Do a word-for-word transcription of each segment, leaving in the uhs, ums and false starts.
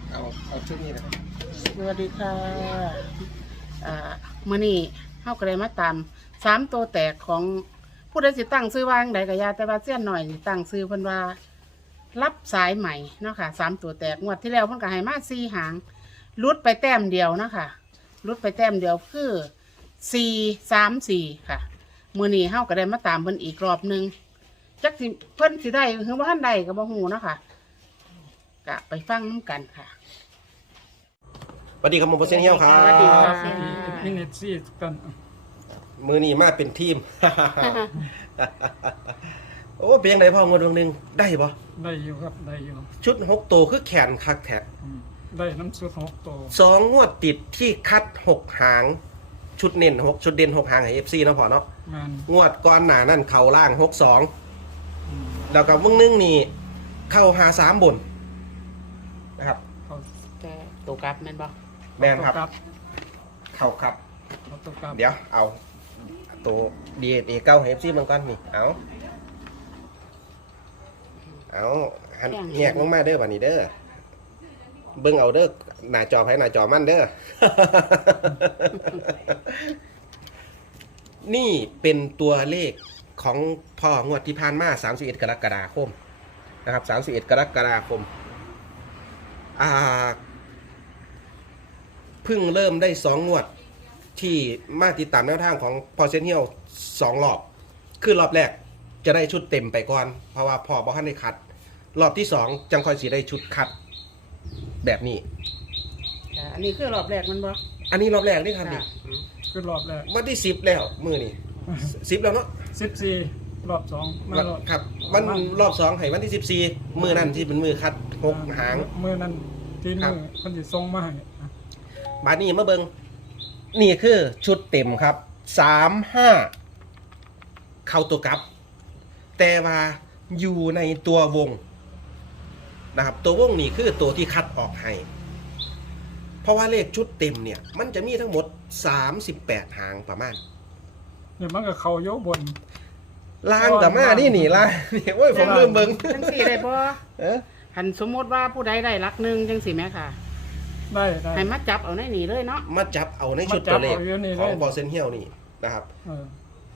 เอาเอาชุดนี้นะครับสวัสดีค่ะอ่ามื้อนี้เฮาก็ได้มาตามสามตัวแตกของผู้ใดสิตั้งซื้อวางใดก็ยาแต่ว่าเสี้ยนหน่อยนี่ตั้งซื้อเพิ่นว่ารับสายใหม่เนาะค่ะสามตัวแตกงวดที่แล้วเพิ่นก็ให้มาสี่หางลุดไปแต้มเดียวเนาะค่ะลุดไปแต้มเดียวคือสี่สามสี่ค่ะมื้อนี้เฮาก็ได้มาตามเพิ่นอีกรอบหนึงจักสิเพิ่นสิได้หรือว่าท่านใดก็บ่ฮู้เนาะค่ะก็ไปฟังนำกันค่ะสวัสดีครับหมอเปอร์เซ็นต์เฮียวครัสวัสดีครับ บมินิซี่กันมือนี้มาเป็นทีม โอ้เพียงใดพ่องวดวงหนึ่งได้ปะได้อยู่ครับได้อยู่ชุดหกตัวคือแขนคักแทะอืมได้น้ำซุปหกตัวสองงวดติดที่คัดหกหาง ชุดเน้นหกชุดเด่นหกหางให้เอฟซีเนาะพอเนาะมันงวดก่อนหนานั่นเข่าล่างหกสองอืมแล้วกับวงหนึงนี่เข้าหาสามบนนะครับเขาแต่ตัวกลับแม่นบ่แม่นครับเอาตัวกลับเข้าครับเอาตัวกลับเดี๋ยวเอาตัวดีเอเก้าเอฟซีมันก่อนนี่เอาเอาหันแยกลงมาเด้อบัดนี้เด้อเบิ่งเอาเด้อหน้าจอไผหน้าจอมันเด้อ นี่เป็นตัวเลขของพ่องวดที่ผ่านมาสามสิบเอ็ดกรกฎาคมนะครับสามสิบเอ็ดกรกฎาคมอ่าเพิ่งเริ่มได้สองงวดที่มาติดตามแนวทางของพอเซนเฮียวสองรอบคือรอบแรกจะได้ชุดเต็มไปก่อนเพราะว่าพอบ่ทันได้คัดรอบที่สองจังค่อยสิได้ชุดคัดแบบนี้ค่ะอันนี้คือรอบแรกมันบ่อันนี้รอบแรกนี่ครับนี่ค่ะอืมคือรอบแรกวันที่สิบแล้วมือนี่สิบแล้วเนาะสิบสี่รอบสองมาวันรอบครับวันรอบสองให้วันที่สิบสี่มือนั่นที่เป็นมือคัดหกหางมือนั้นที่ครับมือคนจะส่งมาให้อ่ะบาดนี้มาเบิงนี่คือชุดเต็มครับสามห้าเข้าตัวกลับ แต่ว่าอยู่ในตัววงนะครับตัววงนี่คือตัวที่คัดออกให้ เพราะว่าเลขชุดเต็มเนี่ย มันจะมีทั้งหมดสามสิบแปดหางประมาณเดี๋ยวมันก็เขาโยกบนล่างกับมานี่นี่ล่างนี่โอ้ยผมลืมเบิงจังสี่ได้บ่เออหันสมมติว่าผู้ใดได้หลักหนึ่งจังสี่แม่ค่ะได้ได้ให้มาจับเอาในนี่เลยเนาะมาจับเอาในชุดตัวเลขมาจับเอาอยู่นี่ของเลยบอลเซนเฮียลนี่นะครับเออง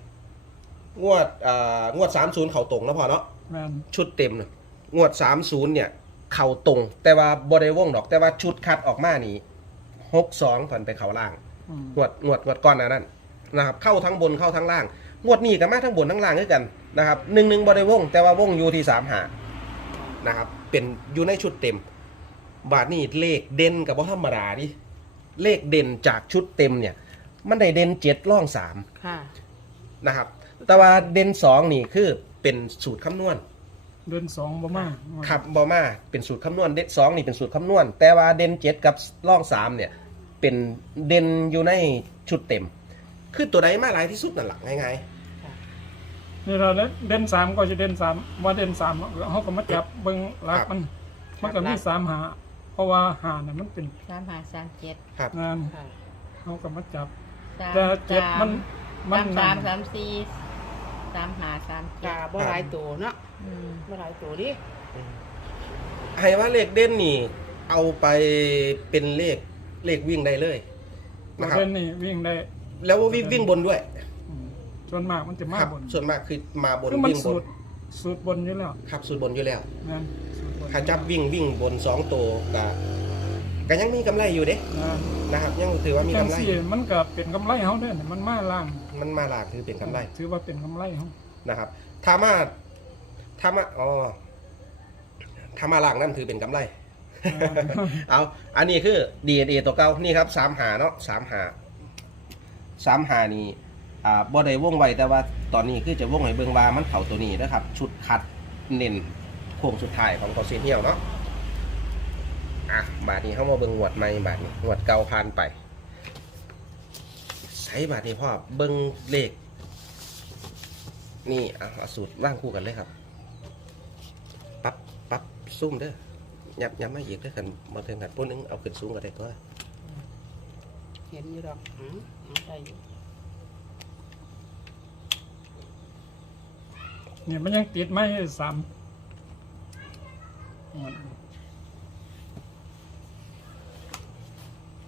วดอ่างวดสามศูนย์เข่าตรงแล้วพอเนาะแมนชุดเต็มน่ะงวดสามศูนย์เนี่ย เข่าตรง แต่ว่าบริวงดอก แต่ว่าชุดคัดออกมานี่หกสองผ่านไปเข่าล่างอืมงวดงวดงวดก้อนหนานั้นนะครับ เข้าทั้งบนเข้าทั้งล่าง งวดนี้ก็มาทั้งบนทั้งล่างด้วยกันนะครับหนึ่งหนึ่งบริวงแต่ว่าวงอยู่ที่สามหานะครับ เป็นอยู่ในชุดเต็ม บาทนี่เลขเด่นกับว่าธรรมดาดิเลขเด่นจากชุดเต็มเนี่ย มันได้เด่นเจ็ดร่องสามค่ะนะครับ แต่ว่าเด่นสองนี่คือเป็นสูตรคำนวณเดินสองบ่มาครับบอมาเป็นสูตรคำนวณเด่นสองนี่เป็นสูตรคำนวณ แต่ว่าเด่นเจ็ดกับร่องสามเนี่ย เป็นเด่นอยู่ในชุดเต็ม คือตัวใดมาหลายที่สุดนั่นแหละง่ายนี่เราเด่นสามก็จะเด่นสามว่าเด่นสามเขาก็มาจับเบิ้งรักมันมันก็มีสามหาเพราะว่าหาเนี่ยมันเป็นสามห้าสามเจ็ดๆครับงานค่ะเขาก็มาจับสามแต่เจ็ดมันมัสาน มหนัสามกสามสี่สามห้าสามเจ็ค่ะดบ่หลายตัวเนาะอืมบ่หลายตัวดิให้ว่าเลขเด่นนี่ เอาไปเป็นเลขเลขวิ่งได้เลยตัวนะครับเด่นนี่วิ่งได้แล้วว่าวิ่งวิ่งบนด้วยอืมส่วนมากมันจะมาครับบนส่วนมากคือมาบนคือมันวิ่งบสูนตรสูตรบนอยู่แล้วครับสูตรบนอยู่แล้วงานสูตรบนถ้าจับวิ่งวิ่งบนสองตัวก็ก็ยังมีกำไรอยู่เด้งานนะครับ ยังถือว่ามีจังกำไรสี่มันก็เป็นกำไรเขาเด้อมันมาล่างมันมาหลากถือเป็นกำไรถือว่าเป็นกำไรเขานะครับถ้ามาถ้ามาอ๋อถ้ามาหลากนั่นถือเป็นกำไร เอาอันนี้คือ ดี เอ็น เอ ตัวเก่านี่ครับสามหาเนาะสามหาสามหานี่อ่าบ่ได้วงไว้แต่ว่าตอนนี้คือจะวงให้เบิ่งว่ามันเข้าตัวนี้นะครับ ชุดคัดเน้นโค้งสุดท้ายของคอเซเนียลเนาะอ่ะบาทนี้เข้ามาเบิ่งงวดใหม่บาทนี้งวดเก่าผ่านไปใช้บาทนี้พ่อเบิ่งเลขนี่เอาเอาสูตรว่างคู่กันเลยครับปั๊บปั๊บซุ่มเด้อยับยับมาอีกเด้อกันมาเทิงกันปุ่นนึงเอาขึ้นสูงก็ได้ตัวเห็นอยู่ดอกอ๋อเอาได้อยู่เนี่ยมันยังติดไม่สาม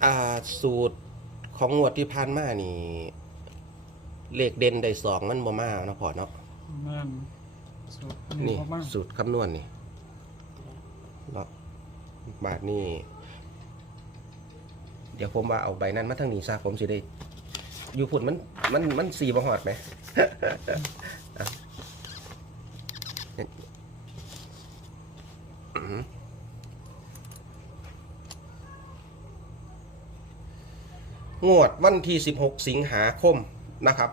อ่าสูตรของงวดที่ผ่านมานี่ เลขเด่นได้สองมันบ่มาเนาะพอเนาะแม่นสูตรนี่บ่มากสูตรคำนวณนี่เนาะบาทนี่เดี๋ยวผมว่าเอาใบนั้นมาทางนี้ซะผมสิได้อยู่พุ่นมันมันมันสีบ่ฮอดไหม อ่ะอืมงวดวันที่สิบหกสิงหาคมนะครับ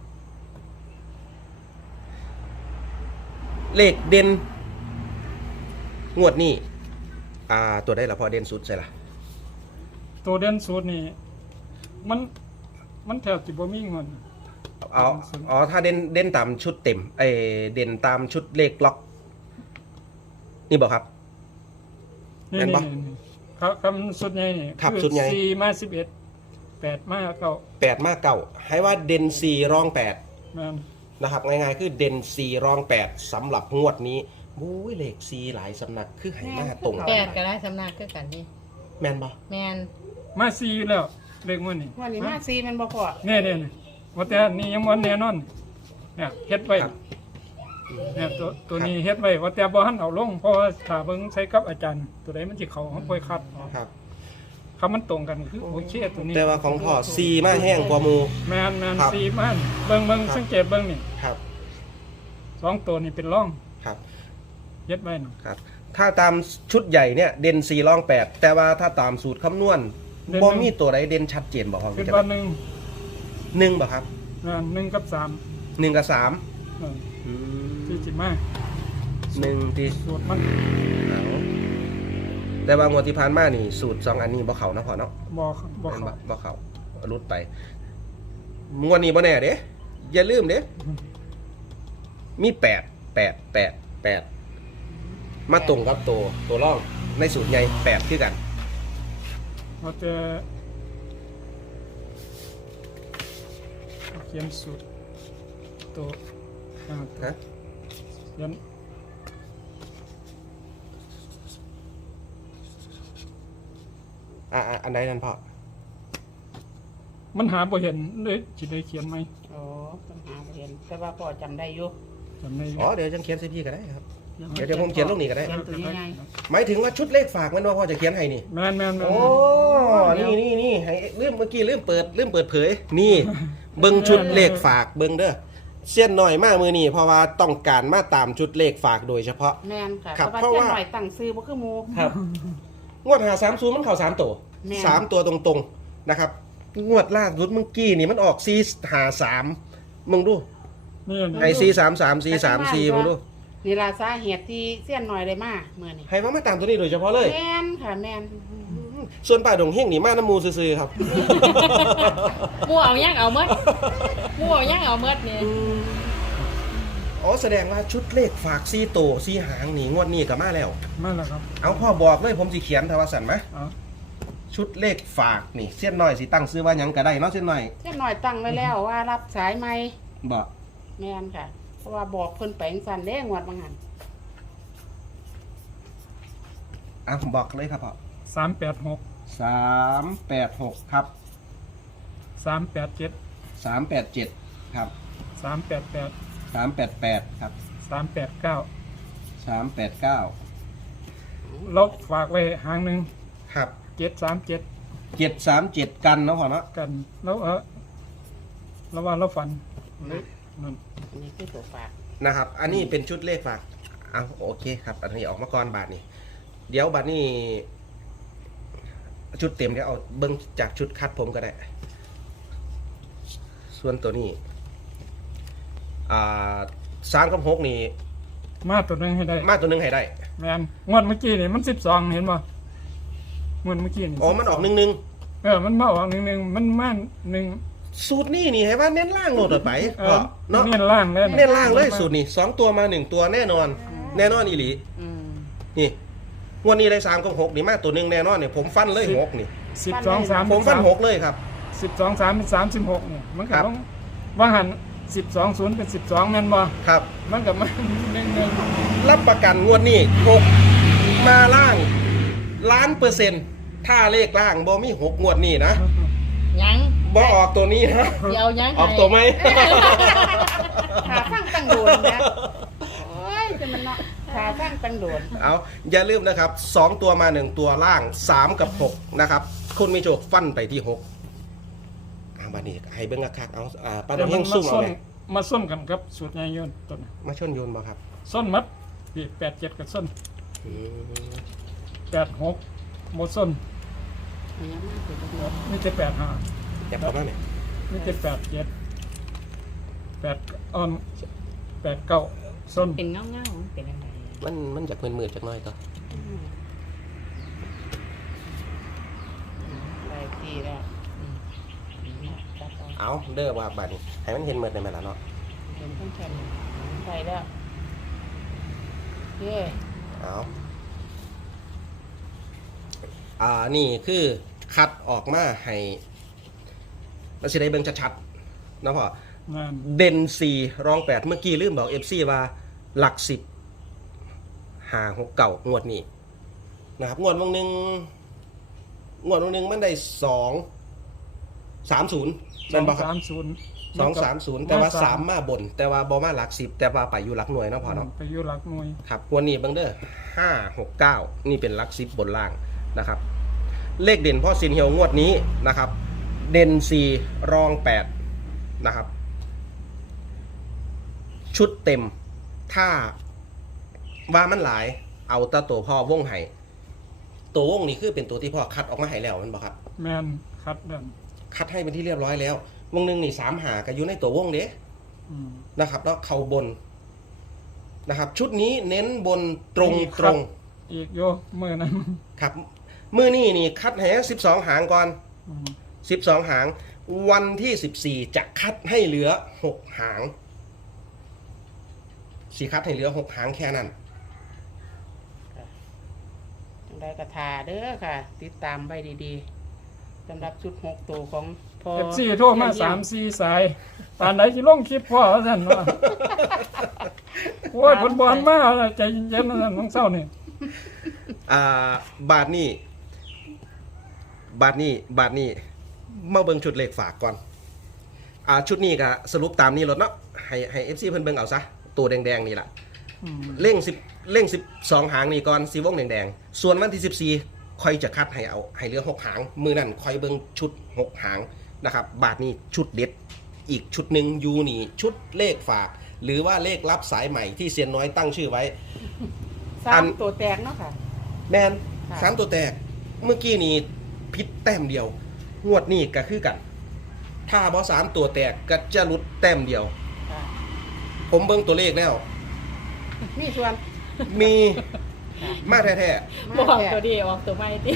เลขเด่นงวดนี้อ่าตัวได้ละพอเด่นสุดใช่ละตัวเด่นสูตรนี่มันมันแทบสิบ่มีเงินเอาอ๋อถ้าเด่นเด่นตามชุดเต็มเออเด่นตามชุดเลขล็อก นี่บอกครับนี่แม่นนี่ปะนี่ครับคำสุดใหญ่นี่ครับคือสุดใหญ่สี่มาสิบเอ็ดแปดมาเก้าแปดมากเก่าให้ว่าเด่นสี่รองแปดแม่นนะครับง่ายๆคือเด่นสี่รองแปดสำหรับงวดนี้บู้ยเลขสี่หลายสำนักคือให้มาตรงแปดก็ได้สำนักคือกันนี่แม่นบ่แมนมาสี่อยู่แล้วเลขมันนี่วันนี้มาซีมันบ่พอเนี่ยเนี่ยเนี่ยว่าแต่นี่ยังวันแน่นอนเนี่ยเฮ็ดไว้ครับเนี่ยตัวตัวนี้เฮ็ดไว้ว่าแต่บ่ทันเอาลงเพราะว่าถ้าเบิ่งใช้กับอาจารย์ ตัวใดมันสิเข้าเฮาบ่คัดออกครับคำมันตรงกันคือโอเคตัวนี้แต่ว่าของพ่อสี่มาแห้งกว่าหมูแม่นแม่นครับสี่มันเบิ่งเบิ่งครับสังเกตเบิ่งนี่ครับสองตัวนี่เป็นร่องครับเฮ็ดไว้น่ะครับ ถ้าตามชุดใหญ่เนี่ยเด่นสี่รองแปดแต่ว่าถ้าตามสูตรคำนวณเด่นบ่มีตัวใดเด่นชัดเจนบอกว่าคือจะว่าหนึ่งหนึ่งบ่ครับแม่นหนึ่งกับสามหนึ่งกับสามเออที่สิมาหนึ่งที่สูตรมันเอาแต่ว่างวดที่ผ่านมานี่สูตรสองอันนี้บ่เขานะพอเนาะบ่บ่แม่นเข้าบ่เขารุดไปงวดนี้บ่แน่เด้อย่าลืมเด้มีแปดแปดแปดแปดมาตรงกับตัวตัวร่องในสูตรใหญ่แปดคือกันว่าแต่เขียนสูตรตัวอ่าตัวฮะเขียนอ่าอันใดนั่นพ่อมันหาบ่เห็นเลยสิได้เขียนไหมอ๋อปัญหาบ่เห็นแต่ว่าพอจำได้อยู่จำได้อ๋อเดี๋ยวจังเขียนใส่พี่ก็ได้ครับ เดี๋ยวเดี๋ยวผมเขียนลงนี่ก็ได้เขียนตัวนี้ไงหมายถึงว่าชุดเลขฝากมันว่าพ่อจะเขียนให้นี่แม่นแม่นแม่นโอ้ นี่นี่นี่ให้ลืมเมื่อกี้ลืมเปิดลืมเปิดเผย นี่ เบิ้งชุดเลขฝากเบิ้งเด้อเสี้ยนหน่อยมากมือนี่เพราะว่าต้องการมาตามชุดเลขฝากโดยเฉพาะแม่นค่ะครับเพราะว่าเพราะว่าเจ้าหน่อยตั้งซื้อบ่คือหมู่ครับ งวดหาสามศูนย์มันเข่าสามตัวแม่นสามตัวตรงๆนะครับ งวดล่าสุดเมื่อกี้นี่มันออกซีหาสามมึงดูนี่ไอซีสามสามซีสามซีมึงดูนี่ล่ะสาเหตุที่เสี้ยนหน่อยได้มาเมื่อนี้ให้ว่ามาตามตัวนี้โดยเฉพาะเลยแม่นค่ะแม่นส่วนป่าดงเฮงนี่มาน้ำมูซื่อๆครับหมู่เอายังเอาเมดหมู่เอายังเอาเมดนี่อ๋อแสดงว่าชุดเลขฝากซีโตซีหางนี่งวดนี้ก็มาแล้วมาแล้วครับเอาพ่อบอกเลยผมสิเขียนทว่าสันไหมเอ๋อชุดเลขฝากนี่เส้นหน่อยสิตั้งซื้อว่าหยังก็ได้เนาะเส้นหน่อยเสี้ยนหน่อยตั้งไว้แล้วว่ารับสายใหม่บอกแม่นค่ะ เพราะว่าบอกเพิ่นไปจังซั่นเด้งวดบางหันอ่ะบอกเลยครับพ่อสามแปดหกสามแปดหกครับสามแปดเจ็ดสามแปดเจ็ดครับสามแปดแปดสามแปดแปดครับสามแปดเก้าสามแปดเก้าเราฝากไว้หางหนึ่งครับเจ็ดสามเจ็ดเจ็ดสามเจ็ดกันเนาะพ่อเนาะกันแล้วเออเราว่าเราฝันนั่นอันนี้คือตัวฝากนะครับ อันนี้เป็นชุดเลขฝากเอาโอเคครับอันนี้ออกมาก่อนบาทนี่เดี๋ยวบาทนี่ชุดเต็มเดี๋ยวเอาเบิ้งจากชุดคัดผมก็ได้ ส่วนตัวนี้อ่าสามกับหกนี่มาตัวหนึงให้ได้มาตัวหนึงให้ได้แมนงวดเมื่อกี้นี่มันสิบสองเห็นป่ะงวดเมื่อกี้นี่อ๋อมันออกหนึ่งหนึ่งเออมันมาออกหนึ่งหนึ่งมันมาหนึ่งสูตรนี่นี่ให้ว่าเน้นล่างโหลดออกไปเอพ่ออเนาะเน้นล่างเลยเน้นล่างเลยสูตรนี่สองตัวมาหนึ่งตัวแน่นอน แน่นอนอีหลีอืมนี่งวดนี้ได้สามกับหกนี่มาตัวหนึ่งแน่นอนเนี่ยผมฟันเลยหกนี่สิบสองสามผมฟันหกเลยครับสิบสองสามเป็นสามสิบหกเนี่ยมันก็ครับต้องว่าหันสิบสองศูนย์เป็นสิบสองแม่นบ่ครับมันกับมันหนึ่งหนึ่งรับประกันงวดนี้หกมาล่างล้านเปอร์เซ็นต์ถ้าเลขล่างบ่มีหกงวดนี่นะยังบ่ออกตัวนี้นะสิเอายังออกตัวไหมขาฟังตั้งโดนนะโอ้ยจะมันเนาะขาฟังตั้งโดนเอาอย่าลืมนะครับสองตัวมาหนึ่งตัวล่างสามกับหกนะครับคุณมีโชคฟันไปที่หกอ่าบัดนี้ให้เบิ่งคักๆเอาอ่าป้าแต่ดำมัเฮนงมาซุ่มส้เอานไหมมาส้นกันครับสูตรใหญ่ยนต้นน่ะมาชนโยนบ่ครับส้นมัดปีแปดเจ็ดกับส้นอืมแปดหกหมดส้นอันนี้มันคือตัวนี่จะแปดห้าอย่าเข้ามาเนี่ยนี่จะแปดเจ็ดแปดอ่อนแปดเก้าส้นเป็นเงาเงาๆเป็นอะไรมันมันจากมืดๆจากหน้อยก็ได้ทีแล้วอืมตัดออกเอาเด้อว่าบัดนี้ให้มันเห็นหมดได้ไหมล่ะเนาะเห็นทั้งแผ่นได้แล้วเย้เอาอ่านี่คือคัดออกมาให้เราสิได้เบิ่งชัดๆนะพ่องานเด่นสี่รองแปดเมื่อกี้ลืมบอกเอฟซีว่าหลักสิบหาหกเก่างวดนี้นะครับงวดวงหนึ่งงวดวงหนึ่งมันได้สองสามศูนย์สนั่อน งบอกครับสามศูนย์สองสามศูนย์แต่ว่าสามมาบน แต่ว่าบอมาหลักสิบแต่ว่าไปอยู่หลักหน่วยเนาะพอเนาะไปอยู่หลักหน่วยครับงวันนี้เบังเด้อห้าหกเก้านี่เป็นหลักสิบบนล่างนะครับ เลขเด่นพ่อซินเฮียวงวดนี้นะครับ เด่นสี่รองแปดนะครับ ชุดเต็มถ้าว่ามันหลายเอาแตาตัวพ่อวงไห้ตัววงนี่คือเป็นตัวที่พ่อคัดออกมาให้แล้วมันบอกครับแมนคัดเดินคัดให้เป็นที่เรียบร้อยแล้ว วงหนึ่งนี่สามหาก็อยู่ในตัววงเด้อืมนะครับแล้วเข่าบนนะครับ ชุดนี้เน้นบนตรงตรงอีกโยมือนั้นครับมือนี่นี่คัดให้สิบสองหางก่อนอืมสิบสองหาง วันที่สิบสี่จะคัดให้เหลือหกหางสีคัดให้เหลือหกหางแค่นั้นจังได้กระทาเด้อค่ะ ติดตามไว้ดีๆสำหรับชุดหกตัวของพอเอฟซีโทรมาสามสี่สายปานไหนที่ลงคลิปพ่อท่านว่าโอ้ยผลบอลมากใจเย็นๆนะท่านน้องเศร้านี่อ่าบาทนี่บาทนี่บาทนี่มาเบิ่งชุดเลขฝากก่อนอ่าชุดนี้ก็สรุปตามนี้รถเนาะให้ให้เอฟซีเพิ่นเบิ่งเอาซะตัวแดงๆนี่แหละอืมเร่งสิบเร่งสิบสองหางนี่ก่อนสีวงแดงๆส่วนวันที่สิบสี่ค่อยจะคัดให้เอาให้เหลือหกหาง มือนั่นค่อยเบิ่งชุดหกหางนะครับบาทนี้ชุดเด็ดอีกชุดหนึ่งยูนี่ชุดเลขฝาก หรือว่าเลขรับสายใหม่ที่เซียนน้อยตั้งชื่อไว้สามตัวแตกเนาะค่ะแมนค่ะสามตัวแตก เมื่อกี้นี่พิษแต้มเดียว งวดนี้ก็คือกัน ถ้าบอสามตัวแตกก็จะหลุดแต้มเดียวค่ะผมเบิ่งตัวเลขแล้วมีส่วนมีมาแท้มาบอกแท้ตัวดีออกตัวไม่ดิ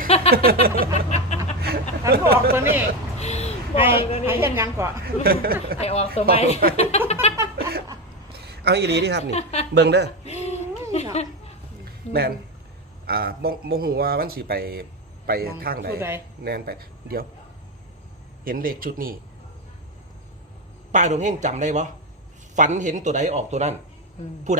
ทั้งออกตัวนี้บอกให้ตัวนี้ให้ยังยังก่อนให้ออกตัวไม่ๆ เอาอีหลีที่ครับนี่ เบิ่งเด้อแมนอ่าบ่บ่ฮู้ว่ามันสิไปไปทางใดผู้ใดแนนไป เดี๋ยว เห็นเลขชุดนี้ป้าดวงเฮงจำได้บ่ฝันเห็นตัวใดออกตัวนั้นอืมผู้ใด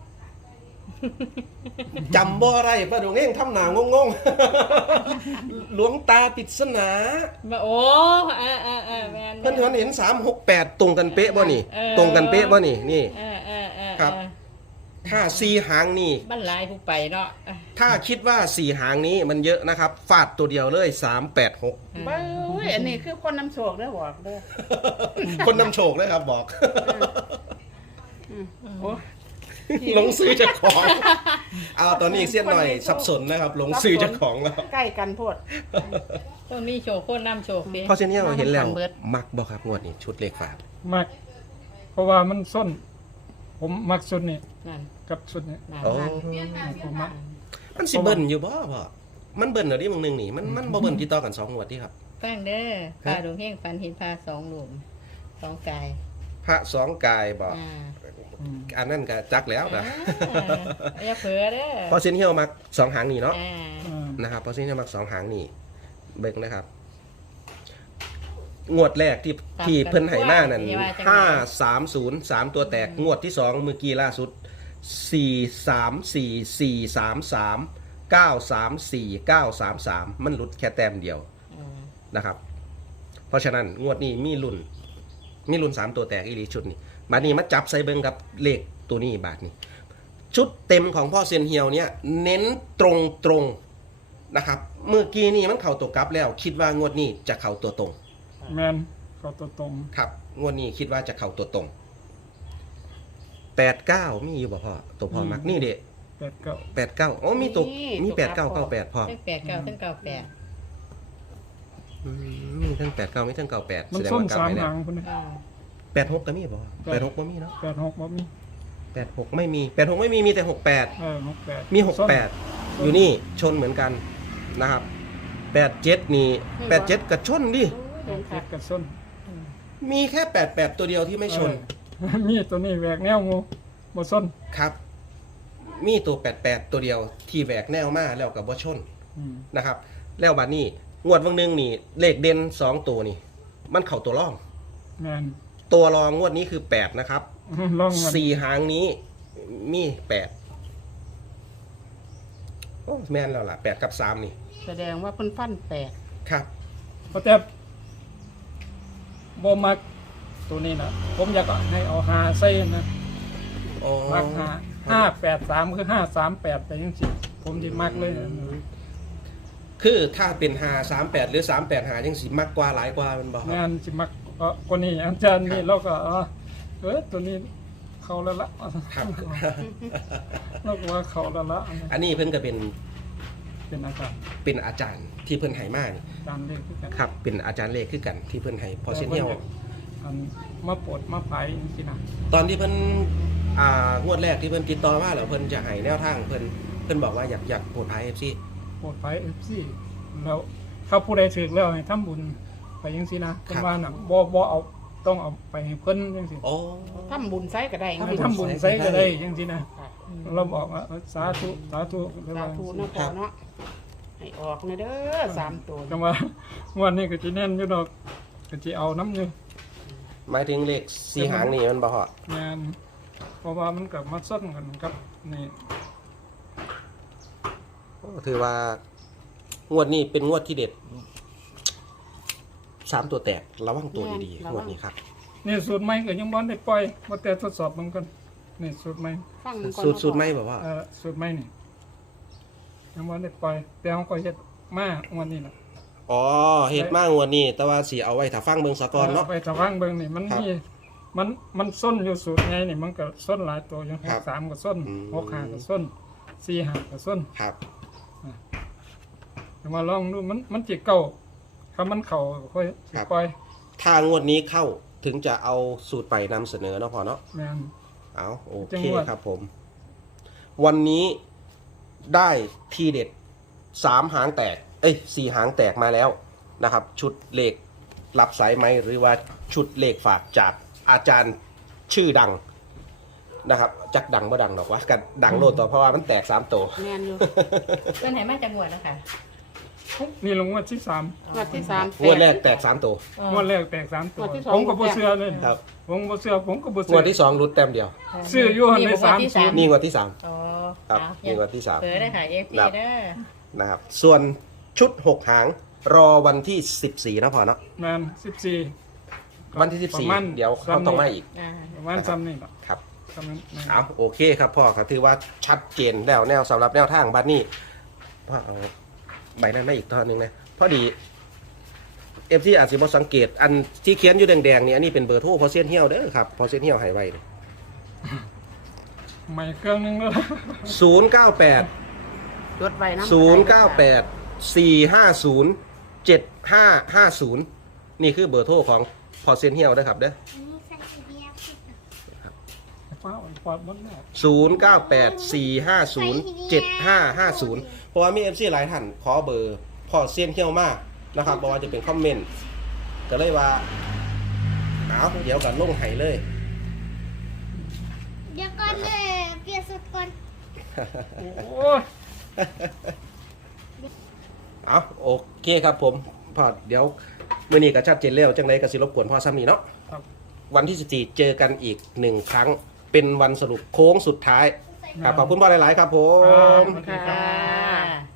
จำบ่อะไรป้าดวงเฮงทำหนางงงๆ หลวงตาปริศนามาโอ้เออเออเออแมนเพิ่นเพิ่นเห็นสามหกแปดตรงกันเป๊ะบ่นี่เออตรงกันเป๊ะบ่นี่นี่เออเออเออครับ ถ้าสี่หางนี่บ้านหลายผู้ไปเนาะถ้าคิดว่าสี่หางนี้มันเยอะนะครับ ฟาดตัวเดียวเลยสามแปดหกเบ้ยอันนี้คือคนนำโชคเด้อบอกเด้อคนนำโชคนะครับบอกอืมโอ้หลงซื้อเจากของ เอาตอนนี้เสี้ยนหน่อยสับสนนะครับหลงซื้อเจากของแล้วใกล้กันโพดต้นมีโชว์โคนน้ำโชว์ดิเพราะเช่นนี้เราเห็นแล้วเบิดมักบอกครับงวดนี้ชุดเลขฝาดมักเพราะว่ามันส้น ผมมักสุดนี่นั่นกับสุดนี่นั่นโอ้ผมมักมันสิเบิ้ลอยู่บ่พ่อมันเบิ้ลเหรอที่มึงหนึงนี่มันมันบ่เบิ้ลที่ต่อกันสองงวดที่ครับฟังเด้อพาดวงเฮงฝันเห็นพาสองหลุมสองกายพระสองกายบอกอ่าอืมอันนั้นก็จักแล้วนะอ่าอย่าเผลอเด้อเพราะเช่นที่เรามักสองหางนี่เนาะอ่าอืมนะครับเพราะฉะนั้นมักสองหางนี่เบิ่งนะครับ งวดแรกที่ที่เพิ่นไหหน้านั่นห้าสามศูนย์สามตัวแตกงวดที่สองเมื่อกี้ล่าสุดสี่สามสี่สี่สามสามเก้าสามสี่ เก้าสามสามมันหลุดแค่แต้มเดียวอืมนะครับ เพราะฉะนั้นงวดนี้มีลุ้นมีลุ้นสามตัวแตกอีหลีชุดนี้บาดนี้มาจับใส่เบิ่งกับเลขตัวนี้บาดนี้ ชุดเต็มของพ่อเซียนเฮียวเนี่ยเน้นตรงตรงๆนะครับเมื่อกี้นี่มันเข่าตัวกลับแล้ว คิดว่างวดนี้จะเข่าตัวตรงแมนเขาตัวตรงครับงวดนี้คิดว่าจะเข่าตัวตรงแปดเก้ามีอยู่บ่พ่อตัวพ่อมักนี่เด็แปดเก้าแปดเก้าอ๋อมีตัวมีแปดเก้าเก้าแปดพ่อทั้งแปดเก้าทั้งเก้าแปดอืมมีทั้งแปดเก้ามีทั้งเก้าแปดมันแสดงส้นว่ากลับสามไปแล้หาว งคนนี้อ่าแปดหกก็มีบ่แปดหกบ่มีเนาะแปดหกบ่มีแปดหกไม่มีแปดหกไม่มีมีแต่หกแปดเออหกแปดมีหกแปดอยู่นี่ชนเหมือนกันนะครับแปดเจ็ดนี่แปดเจ็ดกับชนดิส้นเจ็ดกับส้นมีแค่แปดแปดตัวเดียวที่ไม่ชนเออมีตัวนี้แหวกแนวงูบ่ส้นครับ มีตัวแปดแปดตัวเดียวที่แหวกแนวมาแล้วกับบ่ชนอืมนะครับ แล้วบัดนี้งวดวันหนึงนี่เลขเด่นสองตัวนี่ มันเข่าตัวร่องแมนตัวรองงวดนี้คือแปดนะครับลองกันสี่หางนี้มีแปดโอ้แม่นแล้วล่ะแปดกับสามนี่แสดงว่าเพิ่นฟันแปดครับเพราะแต่บ่มักตัวนี้นะผมอยากให้เอาหาใส่นะอ๋อมักหาห้าแปดสามคือห้าสามแปดแต่ยังสิผมที่มักเลยคือถ้าเป็นหาสามแปดหรือสามแปดหายังสิมากกว่าหลายกว่ามันบอกคงารับนสิมักเออคนนี้อาจารย์นี่เราก็เออเออตัวนี้เขาแล้วละครับเราก็ว่าเขาแล้วละอันนี้เพิ่นก็เป็นเป็นอาจารย์เป็นอาจารย์ที่เพิ่นให้มานี่อาจารย์เรียกคือกันครับ เป็นอาจารย์เลขคือกันที่เพิ่นให้พอเซนเนียลอันมาปวดมาไผ่สินะตอนที่เพิ่นอ่างวดแรกที่เพิ่นติดต่อมาแล้วเพิ่นจะให้แนวทางเพิ่นเพิ่นบอกว่าอยากอยากโปรดภัย เอฟ ซีปวดไผ่เอฟซีแล้วเขาผู้ใดถึกแล้วให้ทำบุญไปยังสินะเป็นว่าน่ะบ่บ่เอาต้องเอาไปให้เพิ่นจังสิโอ้ทำบุญไซก็ได้ให้ทำบุญใส่ก็ได้จังสินะค่ะเราบอกว่าเออสาธุสาธุสาธุเนาะพ่อเนาะให้ออกเลยเด้อสามตัวจังว่าวันนี้ก็สิแน่นอยู่ดอกก็สิเอาน้ำอยู่หมายถึงเลขสี่หางนี่มันบ่ฮะงานเพราะว่ามันกับมาส้นกันกับนี่โอ้ถือว่างวดนี้เป็นงวดที่เด็ดสามตัวแตกระวังตัวดีๆงวดนี้ครับนี่สูตรใหม่ก็ยังบ่ได้ปล่อยบ่แต่ทดสอบมันกันนี่สูตรใหม่ฟังมันก่อนสูตรสูตรไม่บอกว่าเอ่อสูตรใหม่นี่ยังบ่ได้ปล่อยแต่เฮาก็เฮ็ดมาวันนี้น่ะอ๋อเฮ็ดมากงวดนี้ แต่ว่าสิเอาไว้ถ้าฟังเบิ่งสะก่อนเนาะไปตะวังเบิ่งนี่มันครับมีมันมันส้นอยู่สูตรไงนี่มันก็ส้นหลายตัวอยู่ครับหกสามก็ส้นอืมหกห้าก็ส้นสี่ห้าก็ส้นครับแต่มาลองดูมันมันสิเก่าถ้ามันเข้าก็ค่อยสิปล่อยถ้างวดนี้เข้าถึงจะเอาสูตรไปนำเสนอเนาะพอเนาะแม่นเอาโอจัเคงหวัดครับผม วันนี้ได้ทีเด็ดสามหางแตก เอ้ยสี่หางแตกมาแล้วนะครับ ชุดเลขรับสายไหมหรือว่าชุดเลขฝากจากอาจารย์ชื่อดังนะครับจักดังบ่ดังหรอกวะกันดังโลดต่อเพราะว่ามันแตกสามตัวแม่นอยู่เพิ่นให้มาจากงวดนะคะนี่ลงงวดที่สามงวดที่สามงวดแรกแตกสามตัวงวดแรกแตกสามตัวงวดที่สองผมก็บ่เชื่อเลยครับผมบ่เชื่อผมก็บ่งเชื่วดที่สองรุดแต้มเดียวซื้ออยู่หั่นในบอกสามที่ศูนย์นี่งวดที่สามอ๋อครับเอานี่งวดที่สามเผยได้ค่ะ เอฟครัซีบเด้อนะครับ ส่วนชุดหกหางรอวันที่สิบสี่นะพอเนาะแม่นสิบสี่วันที่สิบสี่ประมาณเดี๋ยวเขาต้องมาอีกอ่าประมาณซ้ำนี่ล่ะครับซ้ำนั้นแม่นเอาโอเคครับพ่อครับถือว่าชัดเจนแล้วแนวสำหรับแนวทางบัดนี้พ่อเอาใบนั้นมาอีกตอนหนึ่งนะพอดีเอฟซีอาจสิบ่สังเกต อันที่เขียนอยู่แดงๆนี่อันนี้เป็นเบอร์โทรพอเซียนเฮียวเด้อครับพอเซียนเฮียวให้ไว้ใหม่เครื่องนึงแล้วล่ะศูนย์เก้าแปดจดไว้นะศูนย์เก้าแปดสี่ห้าศูนย์เจ็ดห้าห้าศูนย์นี่คือเบอร์โทรของพอเซียนเฮียวนะครับเด้อฟ้าอ่อนปอดหมดแล้วศูนย์เก้าแปดสี่ห้าศูนย์เจ็ดห้าห้าศูนย์เพราะว่ามีเอฟซีหลายท่านขอเบอร์พอเซียนเฮียวมากนะครับบอกว่าจะเป็นคอมเมนต์ก็เลยว่าเอาเดี๋ยวกันลงไห้เลยเดี๋ยวก่อนเลยเปลี่ยนสุดก่อนโอ้ยเอาโอเคครับผมพอเดี๋ยวมื่อนี้ก็ชัดเจนแล้วจังไรก็สิรบกวนพ่อซ้ำนี่เนาะครับวันที่สิบสี่เจอกันอีกหนึ่งครั้งเป็นวันสรุปโค้งสุดท้ายครับขอบคุณพ่อหลาย ๆ ครับผมครับค่ะ